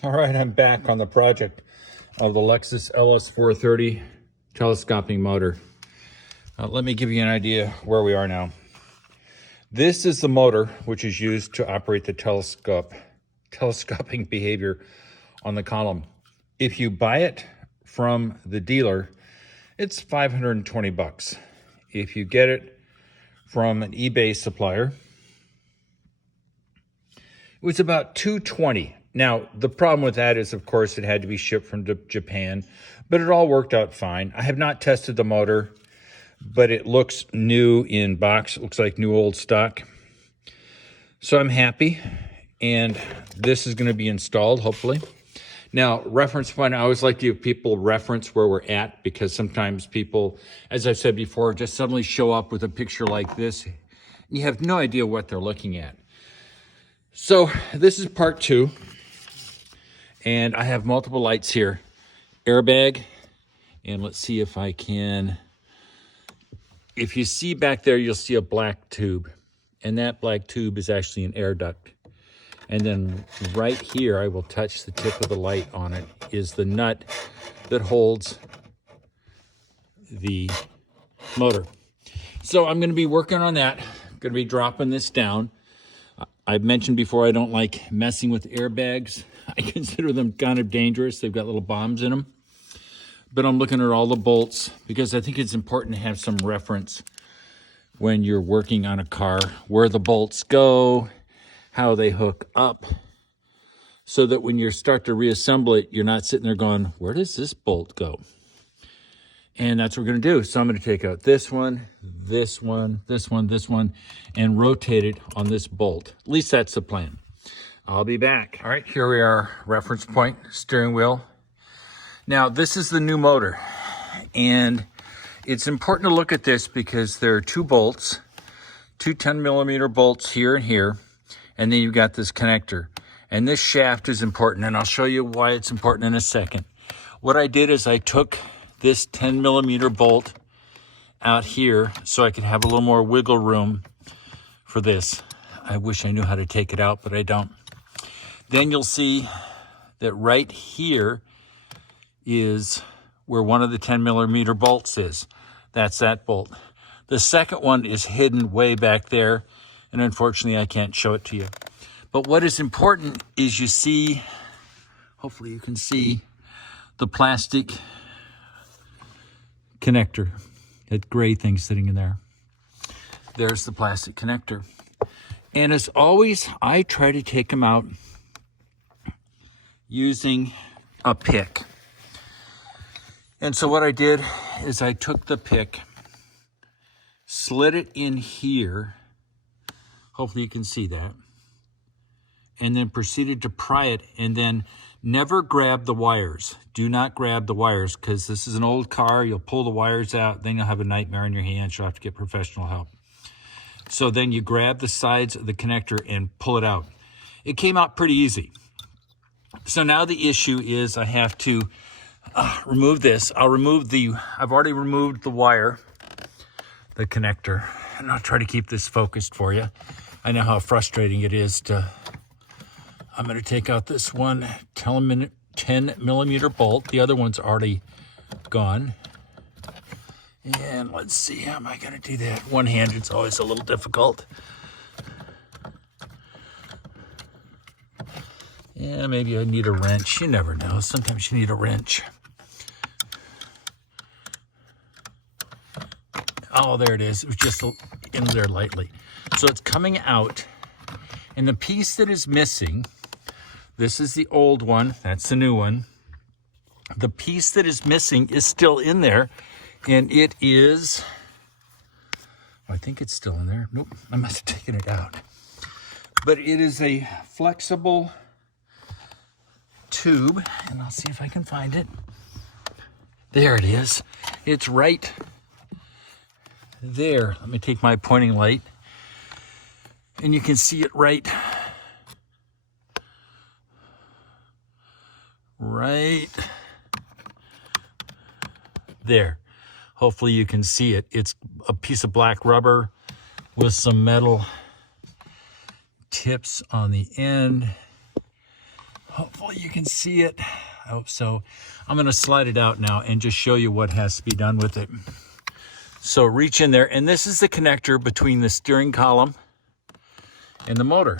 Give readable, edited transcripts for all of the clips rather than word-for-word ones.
All right, I'm back on the project of the Lexus LS430 telescoping motor. Let me give you an idea where we are now. This is the motor which is used to operate the telescoping behavior on the column. If you buy it from the dealer, it's $520. If you get it from an eBay supplier, it was about $220. Now, the problem with that is, of course, it had to be shipped from Japan, but it all worked out fine. I have not tested the motor, but it looks new in box. It looks like new old stock. So I'm happy, and this is going to be installed, hopefully. Now, reference point, I always like to give people reference where we're at, because sometimes people, as I've said before, just suddenly show up with a picture like this. And you have no idea what they're looking at. So this is part 2. And I have multiple lights here. Airbag, and let's see if I can. If you see back there, you'll see a black tube. And that black tube is actually an air duct. And then right here, I will touch the tip of the light on it, is the nut that holds the motor. So I'm going to be working on that. I'm going to be dropping this down. I've mentioned before I don't like messing with airbags. I consider them kind of dangerous. They've got little bombs in them. But I'm looking at all the bolts because I think it's important to have some reference when you're working on a car, where the bolts go, how they hook up, so that when you start to reassemble it, you're not sitting there going, where does this bolt go? And that's what we're going to do. So I'm going to take out this one, this one, this one, this one, and rotate it on this bolt. At least that's the plan. I'll be back. All right, here we are, reference point, steering wheel. Now, this is the new motor, and it's important to look at this because there are 2 bolts, 2 10mm bolts here and here, and then you've got this connector. And this shaft is important, and I'll show you why it's important in a second. What I did is I took this 10mm bolt out here so I could have a little more wiggle room for this. I wish I knew how to take it out, but I don't. Then you'll see that right here is where one of the 10mm bolts is. That's that bolt. The second one is hidden way back there, and unfortunately I can't show it to you. But what is important is you see, hopefully you can see, the plastic connector, that gray thing sitting in there. There's the plastic connector. And as always, I try to take them out using a pick. And so what I did is I took the pick, slid it in here, hopefully you can see that, and then proceeded to pry it, and then never grab the wires. Do not grab the wires, because this is an old car. You'll pull the wires out, then you'll have a nightmare in your hands. You'll have to get professional help. So then you grab the sides of the connector and pull it out. It came out pretty easy. So now the issue is I have to remove this. I've already removed the wire, the connector, and I'll try to keep this focused for you. I know how frustrating it is I'm going to take out this one 10mm bolt. The other one's already gone. And let's see, how am I going to do that? One-handed, it's always a little difficult. Yeah, maybe I need a wrench. You never know. Sometimes you need a wrench. Oh, there it is. It was just in there lightly. So it's coming out. And the piece that is missing, this is the old one. That's the new one. The piece that is missing is still in there. And it is, I think it's still in there. Nope, I must have taken it out. But it is a flexible tube, and I'll see if I can find it. There it is. It's right there. Let me take my pointing light, and you can see it right there. Hopefully you can see it. It's a piece of black rubber with some metal tips on the end. Hopefully Hopefully you can see it. I hope so. I'm going to slide it out now and just show you what has to be done with it. So reach in there, and this is the connector between the steering column and the motor.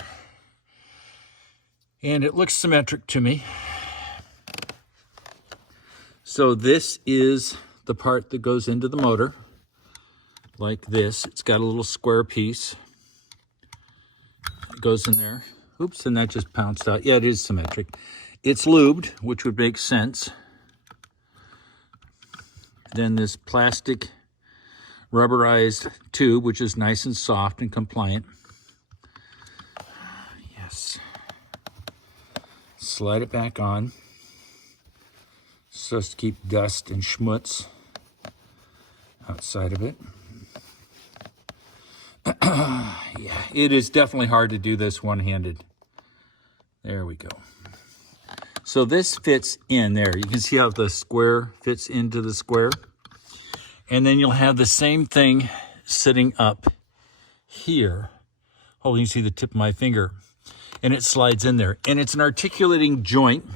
And it looks symmetric to me. So this is the part that goes into the motor, like this. It's got a little square piece. It goes in there. Oops, and that just pounced out. Yeah, it is symmetric. It's lubed, which would make sense. Then this plastic rubberized tube, which is nice and soft and compliant. Yes. Slide it back on. So as to keep dust and schmutz outside of it. Yeah, it is definitely hard to do this one-handed. There we go. So this fits in there. You can see how the square fits into the square. And then you'll have the same thing sitting up here. Oh, you can see the tip of my finger. And it slides in there. And it's an articulating joint,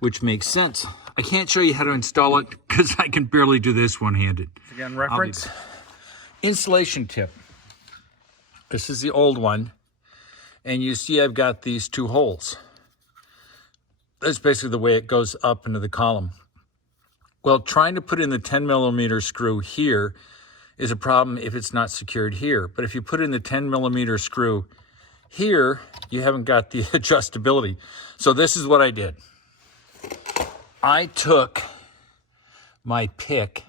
which makes sense. I can't show you how to install it because I can barely do this one-handed. Again, reference. Installation tip. This is the old one. And you see I've got these two holes. That's basically the way it goes up into the column. Well, trying to put in the 10mm screw here is a problem if it's not secured here. But if you put in the 10mm screw here, you haven't got the adjustability. So this is what I did. I took my pick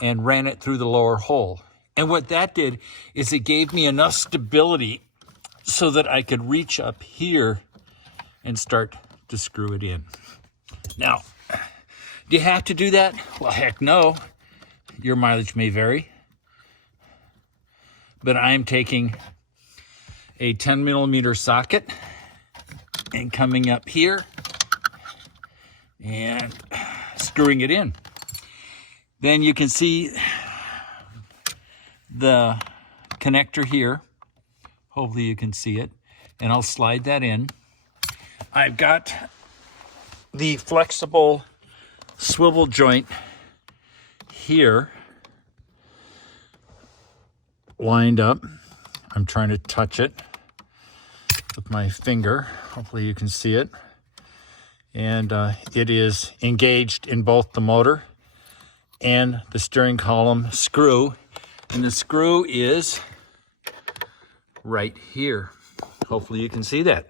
and ran it through the lower hole. And what that did is it gave me enough stability so that I could reach up here and start to screw it in. Now, do you have to do that? Well, heck no. Your mileage may vary. But I'm taking a 10mm socket and coming up here and screwing it in. Then you can see the connector here. Hopefully you can see it. And I'll slide that in. I've got the flexible swivel joint here lined up. I'm trying to touch it with my finger. Hopefully you can see it. And it is engaged in both the motor and the steering column screw. And the screw is right here. Hopefully you can see that.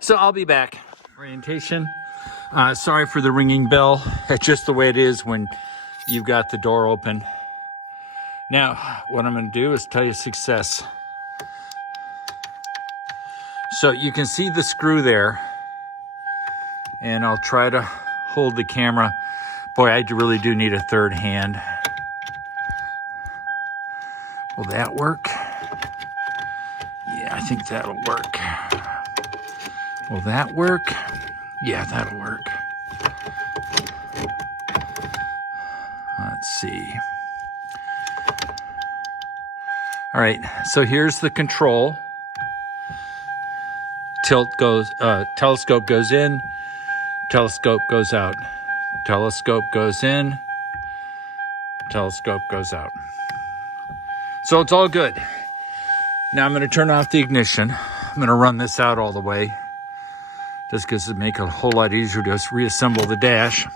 So I'll be back. Orientation. Sorry for the ringing bell. That's just the way it is when you've got the door open. Now, what I'm going to do is tell you success. So you can see the screw there. And I'll try to hold the camera. Boy, I really do need a third hand. Will that work? Yeah, I think that'll work. Will that work? Yeah, that'll work. Let's see. All right, so here's the control. Telescope goes in, telescope goes out. Telescope goes in, telescope goes out. So it's all good. Now I'm going to turn off the ignition. I'm going to run this out all the way, just because it'd make it a whole lot easier to just reassemble the dash.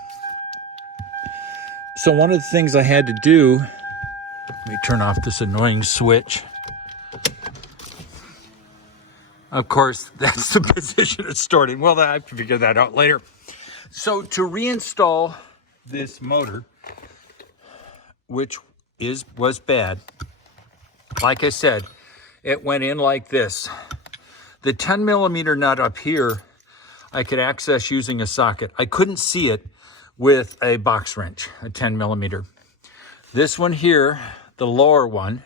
So one of the things I had to do, let me turn off this annoying switch. Of course, that's the position it's stored in. Well, I have to figure that out later. So to reinstall this motor, which was bad, like I said, it went in like this. The 10mm nut up here, I could access using a socket. I couldn't see it with a box wrench, a 10mm. This one here, the lower one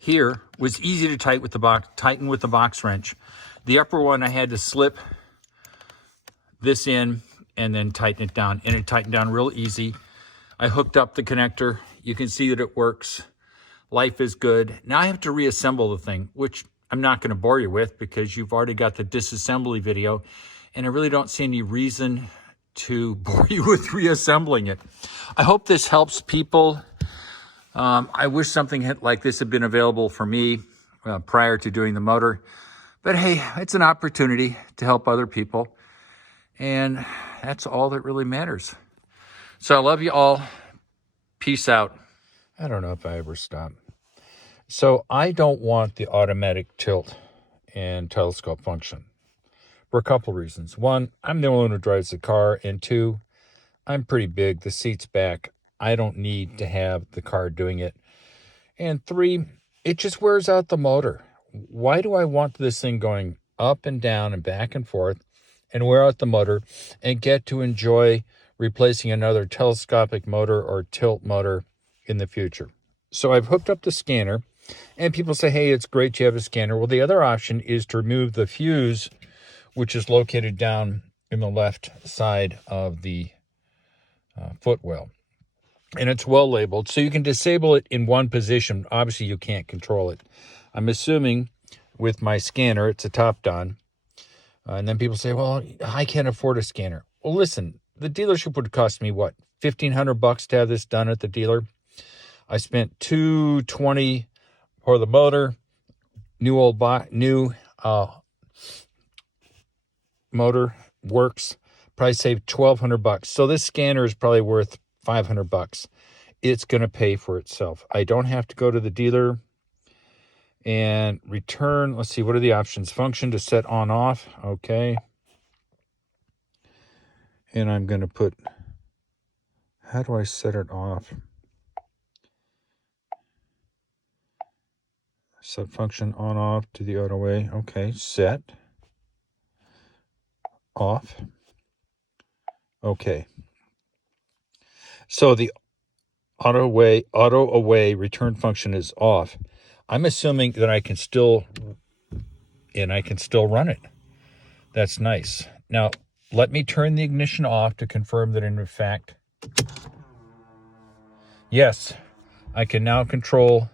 here, was easy to tighten with the box wrench. The upper one, I had to slip this in and then tighten it down, and it tightened down real easy. I hooked up the connector. You can see that it works. Life is good. Now I have to reassemble the thing, which I'm not going to bore you with because you've already got the disassembly video and I really don't see any reason to bore you with reassembling it. I hope this helps people. I wish something like this had been available for me prior to doing the motor. But hey, it's an opportunity to help other people. And that's all that really matters. So I love you all. Peace out. I don't know if I ever stop. So I don't want the automatic tilt and telescope function for a couple reasons. One, I'm the only one who drives the car. And two, I'm pretty big. The seat's back. I don't need to have the car doing it. And three, it just wears out the motor. Why do I want this thing going up and down and back and forth and wear out the motor and get to enjoy replacing another telescopic motor or tilt motor in the future? So I've hooked up the scanner, and people say, hey, it's great to have a scanner. Well, the other option is to remove the fuse, which is located down in the left side of the footwell. And it's well labeled, so you can disable it in one position. Obviously, you can't control it. I'm assuming with my scanner, it's a top-down. And then people say, well, I can't afford a scanner. Well, listen, the dealership would cost me, what, $1,500 to have this done at the dealer? I spent $220 for the motor, new motor works, probably saved $1,200. So this scanner is probably worth $500. It's going to pay for itself. I don't have to go to the dealer and return. Let's see, what are the options? Function to set on off. Okay. And I'm going to put, how do I set it off? Set function on off to the auto way. Okay, set off. Okay. So the auto away return function is off. I'm assuming that I can still run it. That's nice. Now, let me turn the ignition off to confirm that in fact, yes, I can now control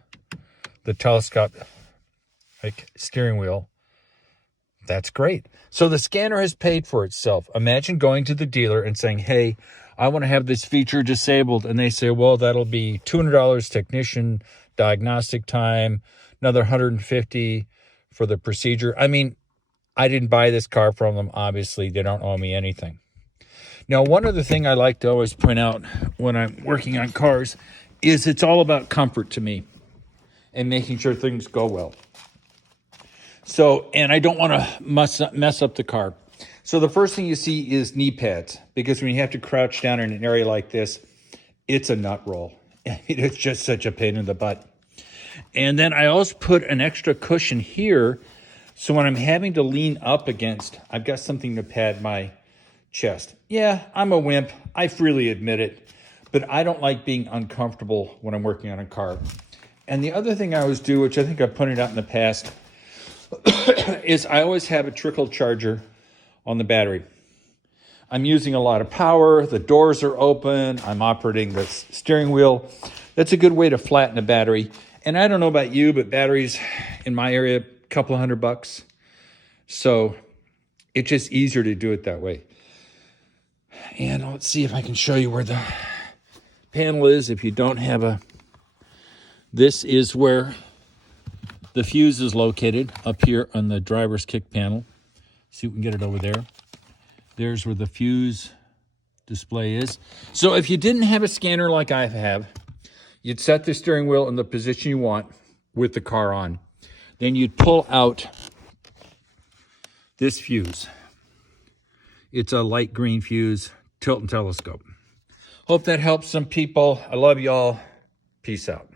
the telescopic steering wheel. That's great. So the scanner has paid for itself. Imagine going to the dealer and saying, hey, I want to have this feature disabled. And they say, well, that'll be $200 technician diagnostic time, another $150 for the procedure. I mean, I didn't buy this car from them. Obviously, they don't owe me anything. Now, one other thing I like to always point out when I'm working on cars is it's all about comfort to me and making sure things go well. So, and I don't want to mess up the car. So the first thing you see is knee pads, because when you have to crouch down in an area like this, it's a nut roll. I mean, it's just such a pain in the butt. And then I also put an extra cushion here, so when I'm having to lean up against, I've got something to pad my chest. Yeah, I'm a wimp. I freely admit it. But I don't like being uncomfortable when I'm working on a car. And the other thing I always do, which I think I've pointed out in the past, is I always have a trickle charger on the battery. I'm using a lot of power. The doors are open. I'm operating the steering wheel. That's a good way to flatten a battery. And I don't know about you, but batteries in my area, a couple $100. So it's just easier to do it that way. And let's see if I can show you where the panel is. If you don't have a, this is where the fuse is located, up here on the driver's kick panel. See if we can get it over there. There's where the fuse display is. So if you didn't have a scanner like I have, you'd set the steering wheel in the position you want with the car on. Then you'd pull out this fuse. It's a light green fuse, tilt and telescope. Hope that helps some people. I love y'all. Peace out.